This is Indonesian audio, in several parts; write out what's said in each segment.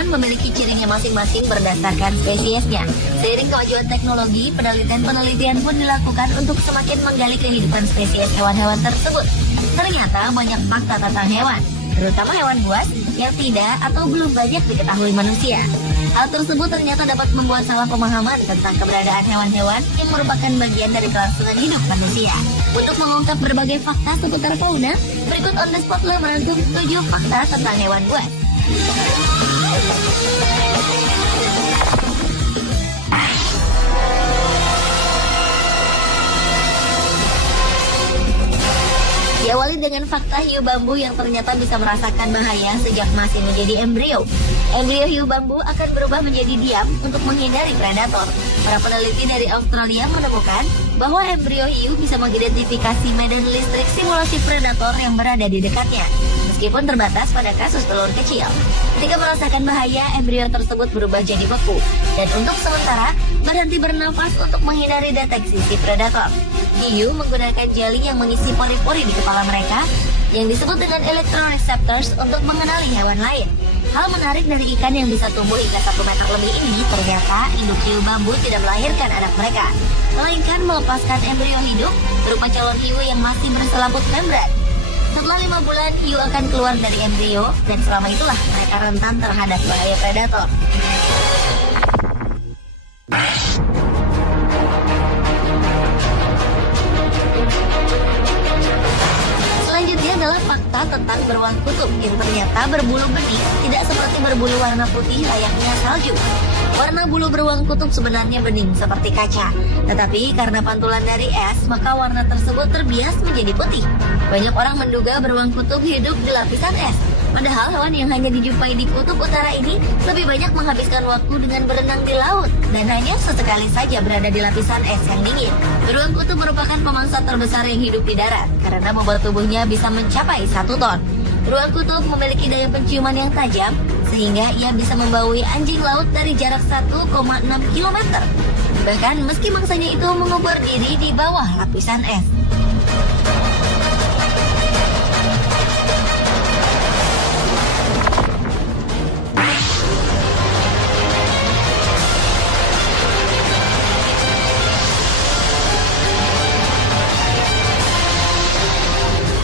hewan memiliki cirinya masing-masing berdasarkan spesiesnya. Seiring kemajuan teknologi, penelitian pun dilakukan untuk semakin menggali kehidupan spesies hewan-hewan tersebut. Ternyata banyak fakta tentang hewan, terutama hewan buas yang tidak atau belum banyak diketahui manusia. Hal tersebut ternyata dapat membuat salah pemahaman tentang keberadaan hewan-hewan yang merupakan bagian dari kelangsungan hidup manusia. Untuk mengungkap berbagai fakta seputar fauna, berikut On The Spot telah merangkum 7 fakta tentang hewan buas. Diawali dengan fakta hiu bambu yang ternyata bisa merasakan bahaya sejak masih menjadi embrio. Embrio hiu bambu akan berubah menjadi diam untuk menghindari predator. Para peneliti dari Australia menemukan bahwa embrio hiu bisa mengidentifikasi medan listrik simulasi predator yang berada di dekatnya, meskipun terbatas pada kasus telur kecil. Ketika merasakan bahaya, embrio tersebut berubah jadi beku, dan untuk sementara berhenti bernafas untuk menghindari deteksi si predator. Hiu menggunakan jali yang mengisi pori-pori di kepala mereka yang disebut dengan electroreceptors untuk mengenali hewan lain. Hal menarik dari ikan yang bisa tumbuh hingga 1 meter lebih ini, ternyata induk hiu bambu tidak melahirkan anak mereka, melainkan melepaskan embrio hidup berupa calon hiu yang masih berselaput membran. Setelah 5 bulan, hiu akan keluar dari embrio, dan selama itulah mereka rentan terhadap bahaya predator. Selanjutnya adalah fakta tentang beruang kutub yang ternyata berbulu bening, tidak seperti berbulu warna putih layaknya salju. Warna bulu beruang kutub sebenarnya bening seperti kaca, tetapi karena pantulan dari es, maka warna tersebut terbias menjadi putih. Banyak orang menduga beruang kutub hidup di lapisan es, padahal hewan yang hanya dijumpai di kutub utara ini lebih banyak menghabiskan waktu dengan berenang di laut dan hanya sesekali saja berada di lapisan es yang dingin. Beruang kutub merupakan pemangsa terbesar yang hidup di darat karena bobot tubuhnya bisa mencapai 1 ton. Beruang kutub memiliki daya penciuman yang tajam sehingga ia bisa membaui anjing laut dari jarak 1,6 km. Bahkan meski mangsanya itu mengubur diri di bawah lapisan es.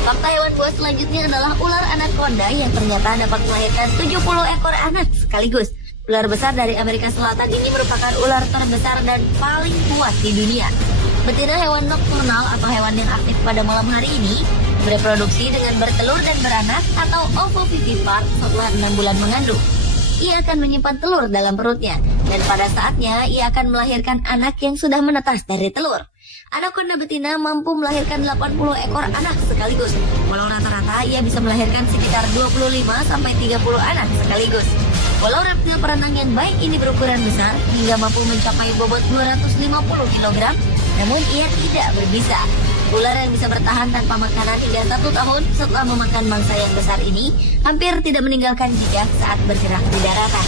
Fakta hewan buas selanjutnya adalah ular anaconda yang ternyata dapat melahirkan 70 ekor anak sekaligus. Ular besar dari Amerika Selatan ini merupakan ular terbesar dan paling kuat di dunia. Betina hewan nokturnal atau hewan yang aktif pada malam hari ini bereproduksi dengan bertelur dan beranak atau ovovivipar setelah 6 bulan mengandung. Ia akan menyimpan telur dalam perutnya, dan pada saatnya ia akan melahirkan anak yang sudah menetas dari telur. Anaconda betina mampu melahirkan 80 ekor anak sekaligus, walau rata-rata ia bisa melahirkan sekitar 25-30 anak sekaligus. Walau reptil perenang yang baik ini berukuran besar hingga mampu mencapai bobot 250 kg, namun ia tidak berbisa. Ular yang bisa bertahan tanpa makanan hingga 1 tahun setelah memakan mangsa yang besar ini hampir tidak meninggalkan jejak saat bergerak di daratan.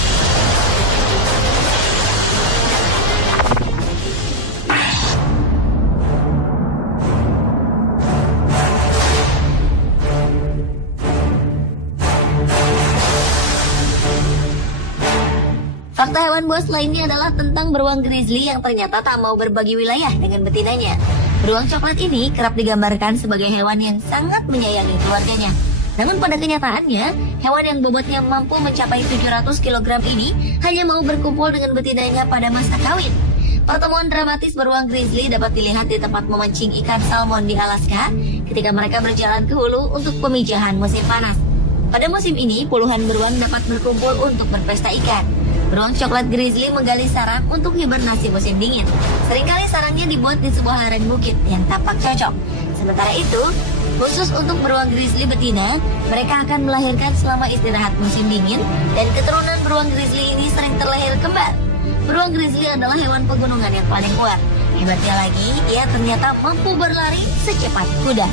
Fakta hewan buas lainnya adalah tentang beruang grizzly yang ternyata tak mau berbagi wilayah dengan betinanya. Beruang coklat ini kerap digambarkan sebagai hewan yang sangat menyayangi keluarganya. Namun pada kenyataannya, hewan yang bobotnya mampu mencapai 700 kg ini hanya mau berkumpul dengan betinanya pada masa kawin. Pertemuan dramatis beruang grizzly dapat dilihat di tempat memancing ikan salmon di Alaska ketika mereka berjalan ke hulu untuk pemijahan musim panas. Pada musim ini, puluhan beruang dapat berkumpul untuk berpesta ikan. Beruang coklat grizzly menggali sarang untuk hibernasi musim dingin. Seringkali sarangnya dibuat di sebuah lereng bukit yang tampak cocok. Sementara itu, khusus untuk beruang grizzly betina, mereka akan melahirkan selama istirahat musim dingin, dan keturunan beruang grizzly ini sering terlahir kembar. Beruang grizzly adalah hewan pegunungan yang paling kuat. Hebatnya lagi, ia ternyata mampu berlari secepat kuda.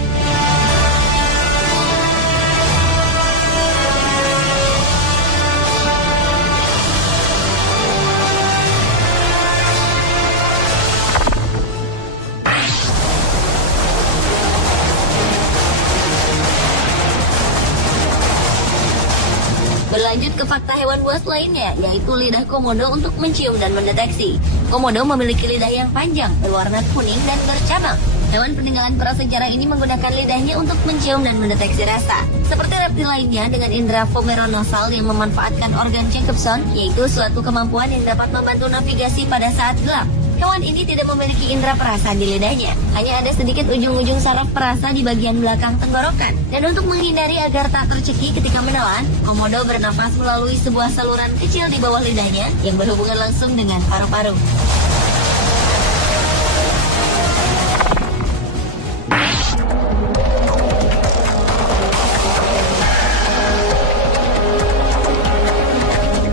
Berlanjut ke fakta hewan buas lainnya, yaitu lidah komodo untuk mencium dan mendeteksi. Komodo memiliki lidah yang panjang, berwarna kuning dan bercabang. Hewan peninggalan prasejarah ini menggunakan lidahnya untuk mencium dan mendeteksi rasa. Seperti reptil lainnya dengan indera vomeronasal yang memanfaatkan organ Jacobson, yaitu suatu kemampuan yang dapat membantu navigasi pada saat gelap. Hewan ini tidak memiliki indera perasa di lidahnya. Hanya ada sedikit ujung-ujung saraf perasa di bagian belakang tenggorokan. Dan untuk menghindari agar tak tercekik ketika menelan, komodo bernafas melalui sebuah saluran kecil di bawah lidahnya yang berhubungan langsung dengan paru-paru.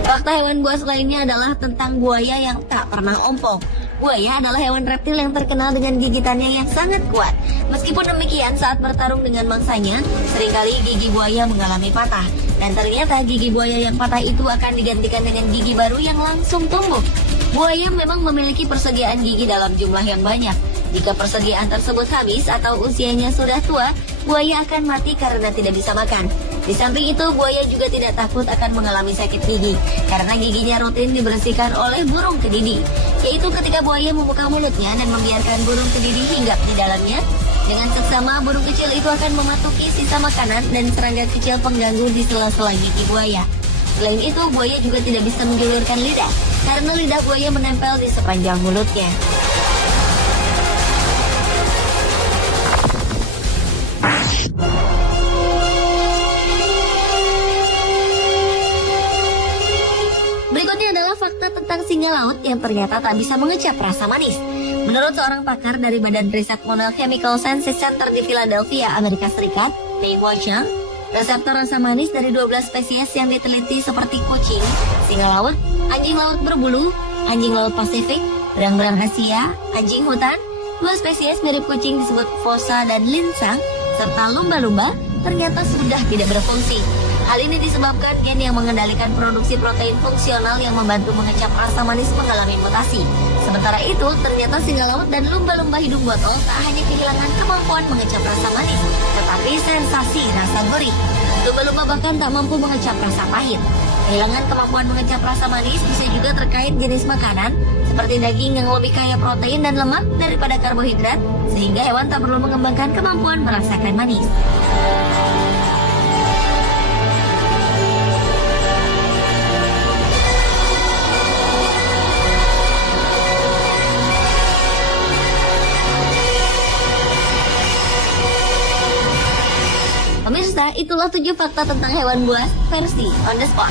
Fakta hewan buas lainnya adalah tentang buaya yang tak pernah ompong. Buaya adalah hewan reptil yang terkenal dengan gigitannya yang sangat kuat. Meskipun demikian, saat bertarung dengan mangsanya, seringkali gigi buaya mengalami patah. Dan ternyata gigi buaya yang patah itu akan digantikan dengan gigi baru yang langsung tumbuh. Buaya memang memiliki persediaan gigi dalam jumlah yang banyak. Jika persediaan tersebut habis atau usianya sudah tua, buaya akan mati karena tidak bisa makan. Di samping itu, buaya juga tidak takut akan mengalami sakit gigi, karena giginya rutin dibersihkan oleh burung kedidi. Yaitu ketika buaya membuka mulutnya dan membiarkan burung kedidi hinggap di dalamnya, dengan seksama burung kecil itu akan mematuki sisa makanan dan serangga kecil pengganggu di sela-sela gigi buaya. Selain itu, buaya juga tidak bisa menjulurkan lidah, karena lidah buaya menempel di sepanjang mulutnya. Berikutnya adalah fakta tentang singa laut yang ternyata tak bisa mengecap rasa manis. Menurut seorang pakar dari Badan Riset Chemical Sciences Center di Philadelphia, Amerika Serikat, Mei Huaqiang, reseptor rasa manis dari 12 spesies yang diteliti seperti kucing, singa laut, anjing laut berbulu, anjing laut Pasifik, berang-berang Asia, anjing hutan, 2 spesies mirip kucing disebut fossa dan linsang, serta lumba-lumba ternyata sudah tidak berfungsi. Hal ini disebabkan gen yang mengendalikan produksi protein fungsional yang membantu mengecap rasa manis mengalami mutasi. Sementara itu, ternyata singa laut dan lumba-lumba hidung botol tak hanya kehilangan kemampuan mengecap rasa manis, tetapi sensasi rasa gurih. Lumba-lumba bahkan tak mampu mengecap rasa pahit. Kehilangan kemampuan mengecap rasa manis bisa juga terkait jenis makanan, seperti daging yang lebih kaya protein dan lemak daripada karbohidrat, sehingga hewan tak perlu mengembangkan kemampuan merasakan manis. Pemirsa, itulah 7 fakta tentang hewan buas versi on the spot.